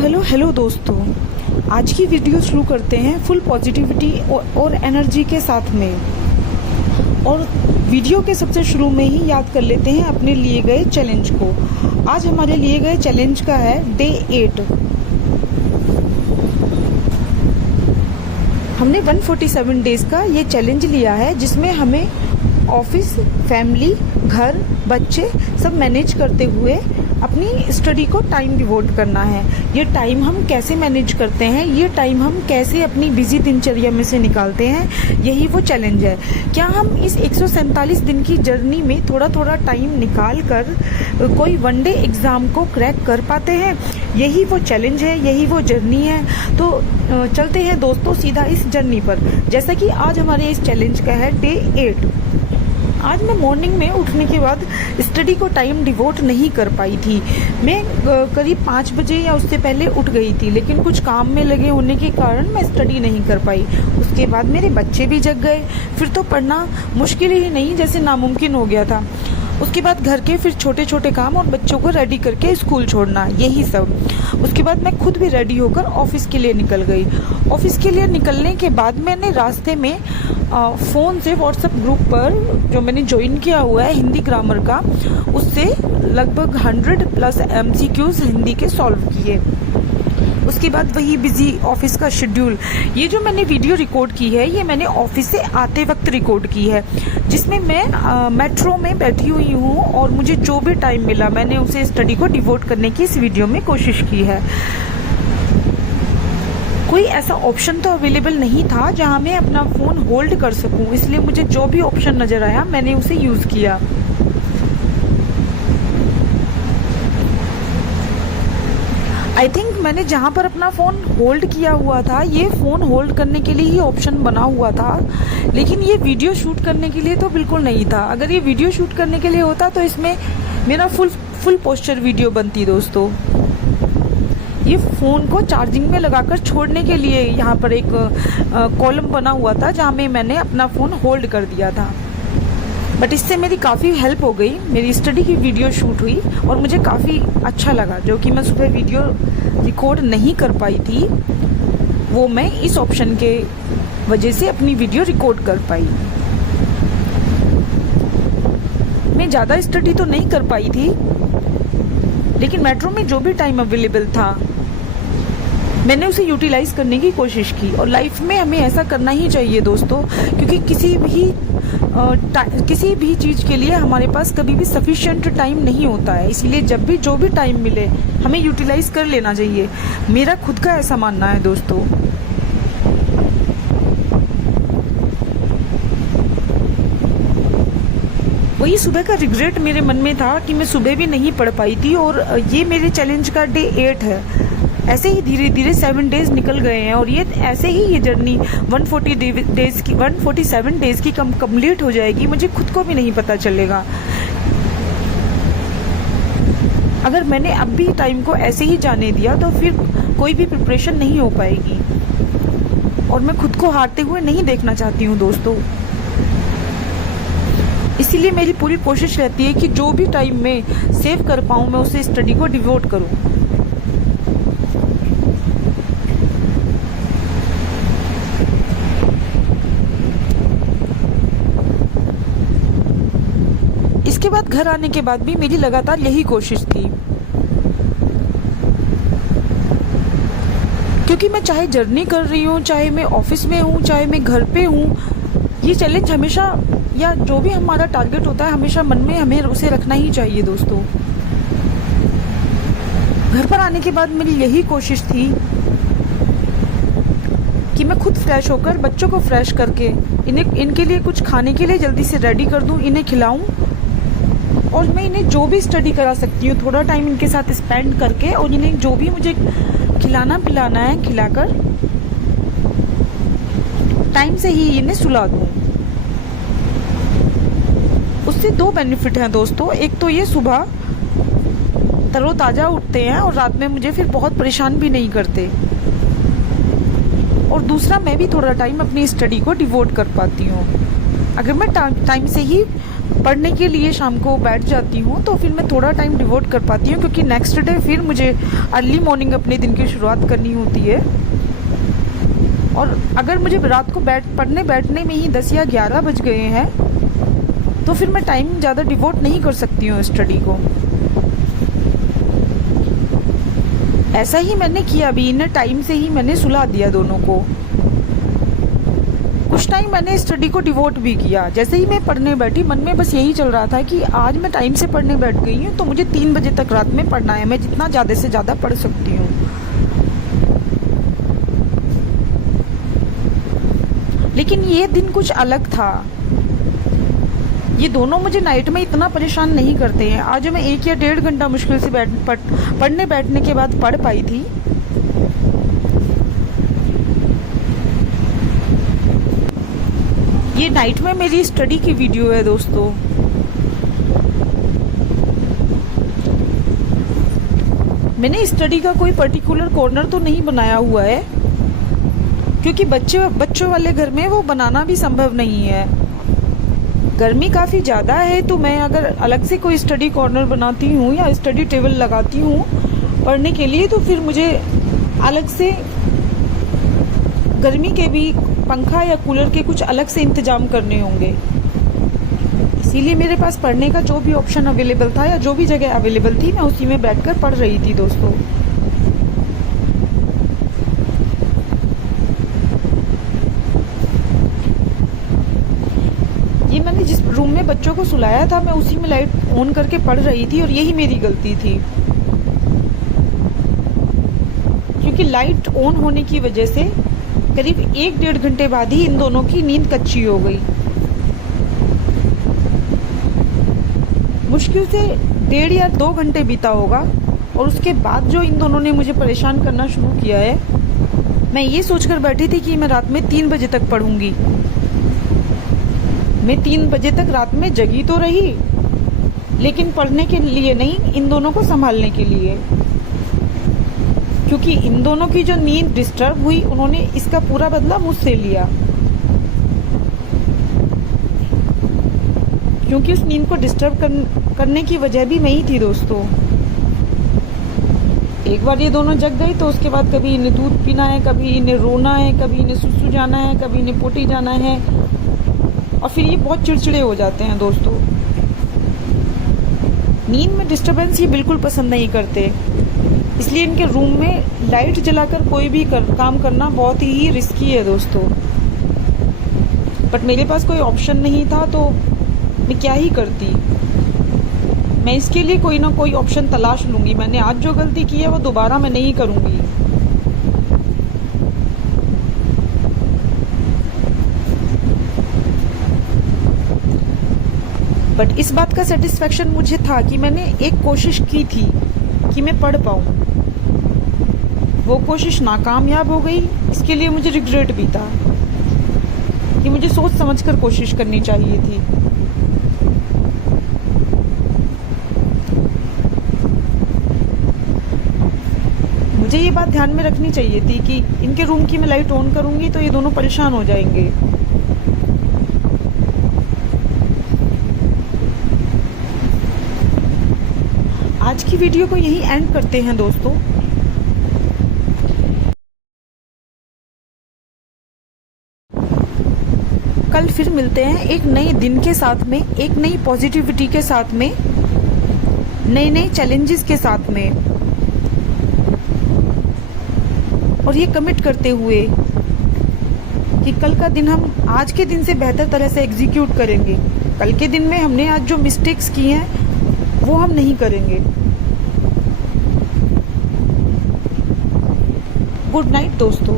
Hello hello दोस्तों, आज की वीडियो शुरू करते हैं फुल पॉजिटिविटी और एनर्जी के साथ में। और वीडियो के सबसे शुरू में ही याद कर लेते हैं अपने लिए गए चैलेंज को। आज हमारे लिए गए चैलेंज का है डे 8। हमने 147 डेज का ये चैलेंज लिया है, जिसमें हमें ऑफिस, फैमिली, घर, बच्चे सब मैनेज करते हुए अपनी स्टडी को टाइम डिवोट करना है। ये टाइम हम कैसे मैनेज करते हैं, ये टाइम हम कैसे अपनी बिजी दिनचर्या में से निकालते हैं, यही वो चैलेंज है। क्या हम इस 147 दिन की जर्नी में थोड़ा थोड़ा टाइम निकाल कर कोई वनडे एग्ज़ाम को क्रैक कर पाते हैं? यही वो चैलेंज है, यही वो जर्नी है। तो चलते हैं दोस्तों सीधा इस जर्नी पर। जैसा कि आज हमारे इस चैलेंज का है डे 8। आज मैं मॉर्निंग में उठने के बाद स्टडी को टाइम डिवोट नहीं कर पाई थी। मैं करीब 5 बजे या उससे पहले उठ गई थी, लेकिन कुछ काम में लगे होने के कारण मैं स्टडी नहीं कर पाई। उसके बाद मेरे बच्चे भी जग गए, फिर तो पढ़ना मुश्किल ही नहीं जैसे नामुमकिन हो गया था। उसके बाद घर के फिर छोटे छोटे काम और बच्चों को रेडी करके स्कूल छोड़ना, यही सब। उसके बाद मैं खुद भी रेडी होकर ऑफिस के लिए निकल गई। ऑफिस के लिए निकलने के बाद मैंने रास्ते में फ़ोन से व्हाट्सएप ग्रुप पर जो मैंने ज्वाइन किया हुआ है हिंदी ग्रामर का, उससे लगभग 100+ MCQs हिंदी के सॉल्व किए। उसके बाद वही बिजी ऑफिस का शेड्यूल। ये जो मैंने वीडियो रिकॉर्ड की है, ये मैंने ऑफिस से आते वक्त रिकॉर्ड की है, जिसमें मैं मेट्रो में बैठी हुई हूँ और मुझे जो भी टाइम मिला मैंने उसे स्टडी को डिवोट करने की इस वीडियो में कोशिश की है। कोई ऐसा ऑप्शन तो अवेलेबल नहीं था जहाँ मैं अपना फ़ोन होल्ड कर सकूँ, इसलिए मुझे जो भी ऑप्शन नज़र आया मैंने उसे यूज़ किया। आई थिंक मैंने जहाँ पर अपना फ़ोन होल्ड किया हुआ था, ये फ़ोन होल्ड करने के लिए ही ऑप्शन बना हुआ था, लेकिन ये वीडियो शूट करने के लिए तो बिल्कुल नहीं था। अगर ये वीडियो शूट करने के लिए होता तो इसमें मेरा फुल पोस्चर वीडियो बनती दोस्तों। ये फ़ोन को चार्जिंग में लगाकर छोड़ने के लिए यहाँ पर एक कॉलम बना हुआ था, जहाँ में मैंने अपना फ़ोन होल्ड कर दिया था। बट इससे मेरी काफ़ी हेल्प हो गई, मेरी स्टडी की वीडियो शूट हुई और मुझे काफ़ी अच्छा लगा। जो कि मैं सुबह वीडियो रिकॉर्ड नहीं कर पाई थी, वो मैं इस ऑप्शन के वजह से अपनी वीडियो रिकॉर्ड कर पाई। मैं ज़्यादा स्टडी तो नहीं कर पाई थी, लेकिन मेट्रो में जो भी टाइम अवेलेबल था मैंने उसे यूटिलाइज करने की कोशिश की। और लाइफ में हमें ऐसा करना ही चाहिए दोस्तों, क्योंकि किसी भी चीज़ के लिए हमारे पास कभी भी सफिशिएंट टाइम नहीं होता है। इसीलिए जब भी जो भी टाइम मिले हमें यूटिलाइज कर लेना चाहिए। मेरा खुद का ऐसा मानना है दोस्तों। वही सुबह का रिग्रेट मेरे मन में था कि मैं सुबह भी नहीं पढ़ पाई थी। और ये मेरे चैलेंज का डे 8 है। ऐसे ही धीरे धीरे 7 डेज निकल गए हैं और ये ऐसे ही ये जर्नी 147 डेज की कंप्लीट हो जाएगी, मुझे खुद को भी नहीं पता चलेगा। अगर मैंने अब भी टाइम को ऐसे ही जाने दिया तो फिर कोई भी प्रिपरेशन नहीं हो पाएगी, और मैं खुद को हारते हुए नहीं देखना चाहती हूँ दोस्तों। इसीलिए मेरी पूरी कोशिश रहती है कि जो भी टाइम मैं सेव कर पाऊँ मैं उसे स्टडी को डिवोट करूँ। इसके बाद घर आने के बाद भी मेरी लगातार यही कोशिश थी, क्योंकि मैं चाहे जर्नी कर रही हूँ, चाहे मैं ऑफिस में हूँ, चाहे मैं घर पे हूँ, ये चैलेंज हमेशा, या जो भी हमारा टारगेट होता है, हमेशा मन में हमें उसे रखना ही चाहिए दोस्तों। घर पर आने के बाद मेरी यही कोशिश थी कि मैं खुद फ्रेश होकर बच्चों को फ्रेश करके इनके लिए कुछ खाने के लिए जल्दी से रेडी कर दूं, इन्हें खिलाऊं, और मैं इन्हें जो भी स्टडी करा सकती हूँ थोड़ा टाइम इनके साथ स्पेंड करके, और इन्हें जो भी मुझे खिलाना पिलाना है खिलाकर टाइम से ही इन्हें सुला दूँ। उससे 2 बेनिफिट हैं दोस्तों। एक तो ये सुबह तरोताज़ा उठते हैं और रात में मुझे फिर बहुत परेशान भी नहीं करते, और दूसरा मैं भी थोड़ा टाइम अपनी स्टडी को डिवोट कर पाती हूँ। अगर मैं टाइम से ही पढ़ने के लिए शाम को बैठ जाती हूँ तो फिर मैं थोड़ा टाइम डिवोट कर पाती हूँ, क्योंकि नेक्स्ट डे फिर मुझे अर्ली मॉर्निंग अपने दिन की शुरुआत करनी होती है। और अगर मुझे रात को पढ़ने बैठने में ही 10 या 11 बज गए हैं तो फिर मैं टाइम ज़्यादा डिवोट नहीं कर सकती हूँ स्टडी को। ऐसा ही मैंने किया, अभी इन्हें टाइम से ही मैंने सुला दिया दोनों को। कुछ टाइम मैंने स्टडी को डिवोट भी किया। जैसे ही मैं पढ़ने बैठी, मन में बस यही चल रहा था कि आज मैं टाइम से पढ़ने बैठ गई हूँ तो मुझे 3 बजे तक रात में पढ़ना है, मैं जितना ज़्यादा से ज़्यादा पढ़ सकती हूँ। लेकिन ये दिन कुछ अलग था। ये दोनों मुझे नाइट में इतना परेशान नहीं करते हैं। आज मैं 1 या 1.5 घंटा मुश्किल से पढ़ने बैठने के बाद पढ़ पाई थी। ये नाइट में मेरी स्टडी की वीडियो है दोस्तों। मैंने स्टडी का कोई पर्टिकुलर कॉर्नर तो नहीं बनाया हुआ है, क्योंकि बच्चों वाले घर में वो बनाना भी संभव नहीं है। गर्मी काफ़ी ज़्यादा है तो मैं अगर अलग से कोई स्टडी कॉर्नर बनाती हूँ या स्टडी टेबल लगाती हूँ पढ़ने के लिए, तो फिर मुझे अलग से गर्मी के भी पंखा या कूलर के कुछ अलग से इंतजाम करने होंगे। इसीलिए मेरे पास पढ़ने का जो भी ऑप्शन अवेलेबल था या जो भी जगह अवेलेबल थी, मैं उसी में बैठकर पढ़ रही थी दोस्तों। ये मैंने जिस रूम में बच्चों को सुलाया था, मैं उसी में लाइट ऑन करके पढ़ रही थी और यही मेरी गलती थी, क्योंकि लाइट ऑन होने की वजह से करीब 1-1.5 घंटे बाद ही इन दोनों की नींद कच्ची हो गई। मुश्किल से 1.5 या 2 घंटे बीता होगा और उसके बाद जो इन दोनों ने मुझे परेशान करना शुरू किया है, मैं ये सोचकर बैठी थी कि मैं रात में 3 बजे तक पढ़ूंगी। मैं 3 बजे तक रात में जगी तो रही, लेकिन पढ़ने के लिए नहीं, इन दोनों को संभालने के लिए, क्योंकि इन दोनों की जो नींद डिस्टर्ब हुई, उन्होंने इसका पूरा बदला मुझसे लिया। क्योंकि उस नींद को डिस्टर्ब करने की वजह भी मैं ही थी दोस्तों। एक बार ये दोनों जग गई तो उसके बाद कभी इन्हें दूध पीना है, कभी इन्हें रोना है, कभी इन्हें सुसु जाना है, कभी इन्हें पोटी जाना है, और फिर ये बहुत चिड़चिड़े हो जाते हैं दोस्तों। नींद में डिस्टरबेंस ये बिल्कुल पसंद नहीं करते, इसलिए इनके रूम में लाइट जलाकर कोई भी काम करना बहुत ही रिस्की है दोस्तों। बट मेरे पास कोई ऑप्शन नहीं था तो मैं क्या ही करती। मैं इसके लिए कोई ना कोई ऑप्शन तलाश लूंगी। मैंने आज जो गलती की है वो दोबारा मैं नहीं करूंगी। बट इस बात का सेटिस्फेक्शन मुझे था कि मैंने एक कोशिश की थी कि मैं पढ़ पाऊँ। वो कोशिश नाकामयाब हो गई, इसके लिए मुझे रिग्रेट भी था कि मुझे सोच समझकर कोशिश करनी चाहिए थी। मुझे ये बात ध्यान में रखनी चाहिए थी कि इनके रूम की मैं लाइट ऑन करूंगी तो ये दोनों परेशान हो जाएंगे। आज की वीडियो को यही एंड करते हैं दोस्तों। कल फिर मिलते हैं एक नए दिन के साथ में, एक नई पॉजिटिविटी के साथ में, नए चैलेंजेस के साथ में, और ये कमिट करते हुए कि कल का दिन हम आज के दिन से बेहतर तरह से एग्जीक्यूट करेंगे। कल के दिन में हमने आज जो मिस्टेक्स की हैं वो हम नहीं करेंगे। गुड नाइट दोस्तों।